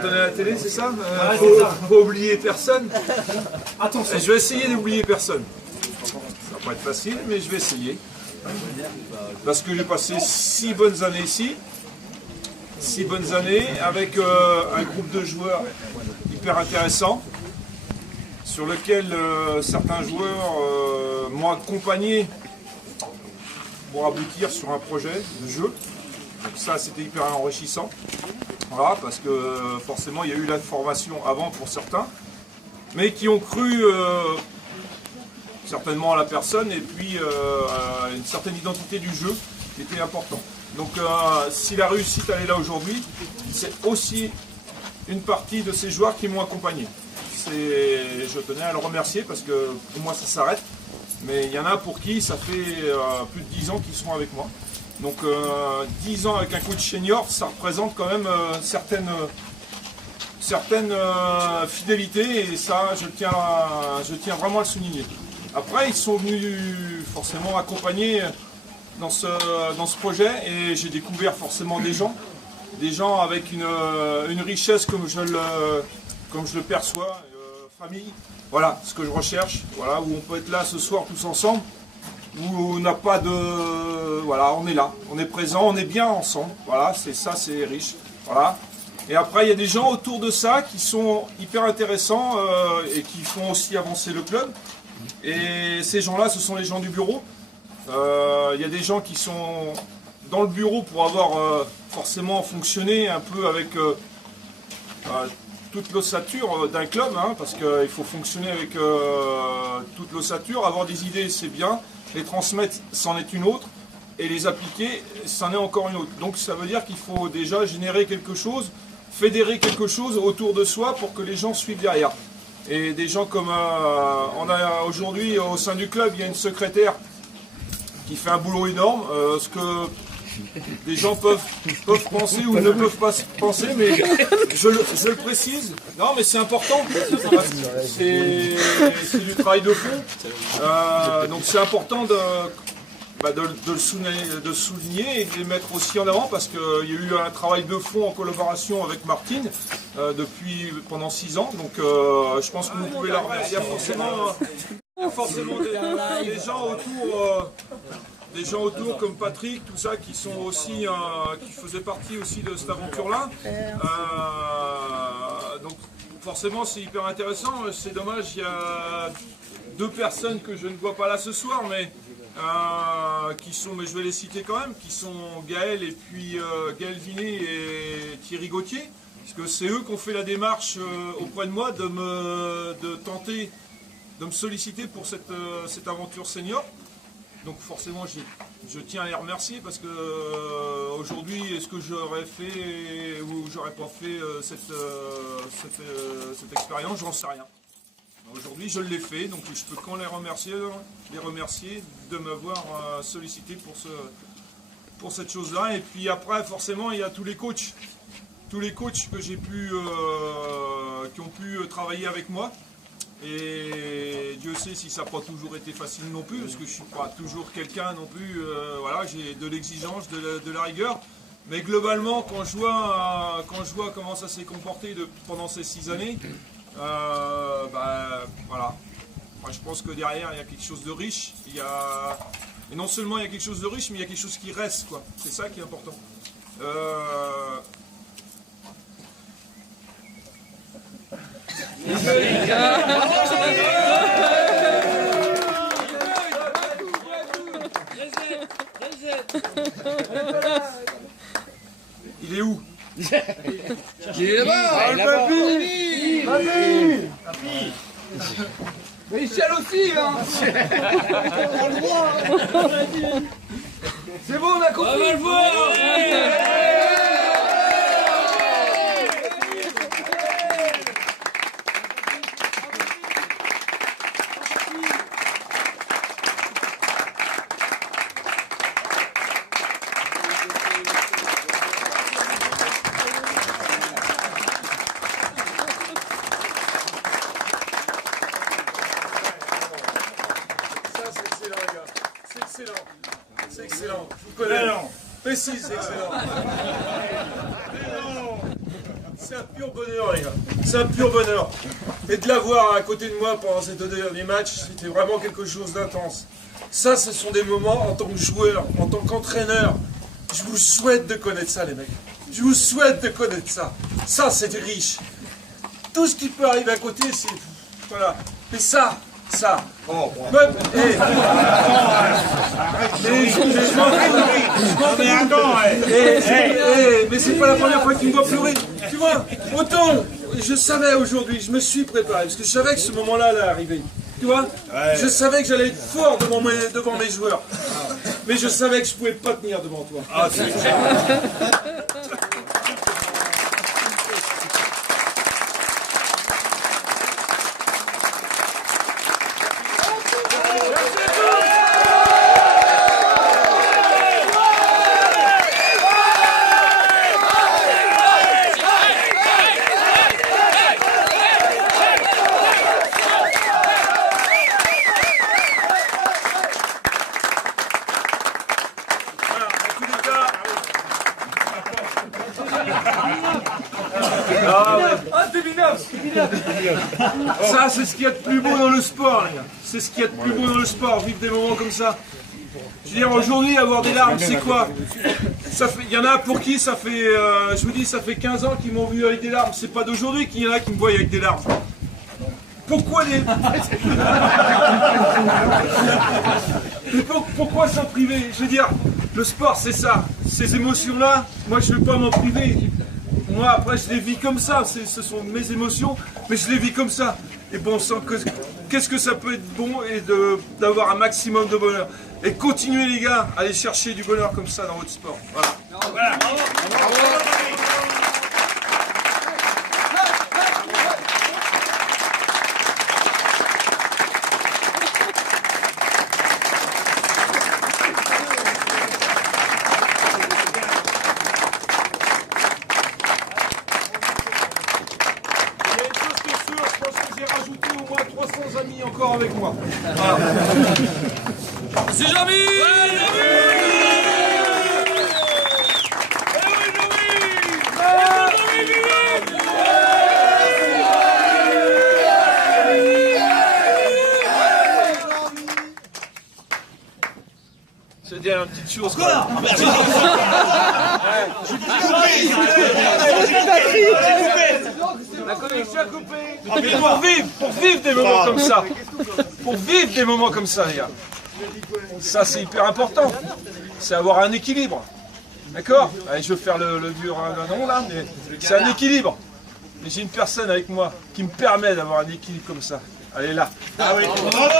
quand on est à la télé, c'est ça Ouais, c'est ça. Faut oublier personne. Attention. Je vais essayer d'oublier personne. Ça va pas être facile, mais je vais essayer. Parce que j'ai passé 6 bonnes années ici. 6 bonnes années avec un groupe de joueurs hyper intéressant, sur lequel certains joueurs m'ont accompagné pour aboutir sur un projet de jeu. Donc ça, c'était hyper enrichissant. Voilà, parce que forcément, il y a eu la formation avant pour certains, mais qui ont cru certainement à la personne et puis à une certaine identité du jeu qui était important. Donc si la réussite elle est là aujourd'hui, c'est aussi une partie de ces joueurs qui m'ont accompagné. Je tenais à le remercier parce que pour moi ça s'arrête, mais il y en a pour qui ça fait plus de 10 ans qu'ils sont avec moi. Donc 10 ans avec un coach senior, ça représente quand même certaines fidélités et ça je tiens vraiment à le souligner. Après ils sont venus forcément accompagner dans ce projet et j'ai découvert forcément des gens avec une richesse comme je le perçois, famille, voilà ce que je recherche, voilà, où on peut être là ce soir tous ensemble, où on n'a pas de... Voilà, on est là, on est présent, on est bien ensemble, voilà, c'est riche, voilà. Et après il y a des gens autour de ça qui sont hyper intéressants et qui font aussi avancer le club. Et ces gens-là, ce sont les gens du bureau. Il y a des gens qui sont dans le bureau pour avoir forcément fonctionné un peu avec toute l'ossature d'un club, hein, parce qu'il faut fonctionner avec toute l'ossature. Avoir des idées, c'est bien. Les transmettre, c'en est une autre. Et les appliquer, c'en est encore une autre. Donc ça veut dire qu'il faut déjà générer quelque chose, fédérer quelque chose autour de soi pour que les gens suivent derrière. Et des gens comme on a aujourd'hui au sein du club, il y a une secrétaire qui fait un boulot énorme, ce que les gens peuvent penser ou ne peuvent pas penser, mais je le précise. Non, mais c'est important. C'est du travail de fond. Donc c'est important de le souligner et de les mettre aussi en avant parce qu'il y a eu un travail de fond en collaboration avec Martine pendant 6 ans. Donc je pense que vous pouvez la remercier. Il y a forcément des gens autour. Des gens autour comme Patrick, tout ça, qui sont aussi, qui faisaient partie aussi de cette aventure-là. Donc forcément c'est hyper intéressant. C'est dommage, il y a 2 personnes que je ne vois pas là ce soir, mais mais je vais les citer quand même, qui sont Gaël et puis Gaël Vinet et Thierry Gauthier, parce que c'est eux qui ont fait la démarche auprès de moi de tenter de me solliciter pour cette aventure senior. Donc forcément, je tiens à les remercier parce que aujourd'hui, est-ce que j'aurais fait ou j'aurais pas fait cette expérience, j'en sais rien. Aujourd'hui, je l'ai fait, donc je peux qu'en les remercier de m'avoir sollicité pour cette chose-là. Et puis après, forcément, il y a tous les coachs que j'ai qui ont pu travailler avec moi. Et Dieu sait si ça n'a pas toujours été facile non plus, parce que je ne suis pas toujours quelqu'un non plus, voilà, j'ai de l'exigence, de la rigueur. Mais globalement, quand je vois comment ça s'est comporté pendant ces 6 années, voilà. Moi, je pense que derrière, il y a quelque chose de riche. Et non seulement il y a quelque chose de riche, mais il y a quelque chose qui reste, quoi. C'est ça qui est important. Il est où? Il est là-bas. Mais il chiale aussi, hein. On le voit. C'est bon, on a compris. On va le voir. C'est excellent. Je vous connais. Précis, c'est excellent. C'est un pur bonheur, les gars. C'est un pur bonheur. Et de l'avoir à côté de moi pendant ces 2 derniers matchs, c'était vraiment quelque chose d'intense. Ça, ce sont des moments en tant que joueur, en tant qu'entraîneur. Je vous souhaite de connaître ça, les mecs. Je vous souhaite de connaître ça. Ça, c'est riche. Tout ce qui peut arriver à côté, c'est... Voilà. Mais ça... Même, mais c'est pas la première fois qu'il me voit pleurer. Tu vois, autant je savais aujourd'hui, je me suis préparé, parce que je savais que ce moment-là allait arriver. Tu vois, je savais que j'allais être fort devant mes joueurs. Mais je savais que je pouvais pas tenir devant toi. Ah, c'est ça, c'est ce qu'il y a de plus beau dans le sport, les gars. C'est ce qu'il y a de plus beau dans le sport, vivre des moments comme ça. Je veux dire, aujourd'hui, avoir des larmes, c'est quoi? Il y en a pour qui ça fait, je vous dis, ça fait 15 ans qu'ils m'ont vu avec des larmes. C'est pas d'aujourd'hui qu'il y en a qui me voient avec des larmes. Pourquoi les... Mais pourquoi s'en priver? Je veux dire, le sport, c'est ça. Ces émotions-là, moi, je ne vais pas m'en priver. Moi, après, je les vis comme ça. Ce sont mes émotions, mais je les vis comme ça. Et bon sang, qu'est-ce que ça peut être bon et d'avoir un maximum de bonheur. Et continuez, les gars, à aller chercher du bonheur comme ça dans votre sport. Voilà. Voilà. Amis encore avec moi. Voilà. C'est Jean-Mi! Je vais dire une petite chose. Quoi. La connexion a coupé. Pour vivre des moments comme ça. Pour vivre des moments comme ça, les gars. Ça, c'est hyper important. C'est avoir un équilibre. D'accord? Allez, je vais faire le dur non là, mais c'est un équilibre. Et j'ai une personne avec moi qui me permet d'avoir un équilibre comme ça. Elle est là. Ah oui. Bravo!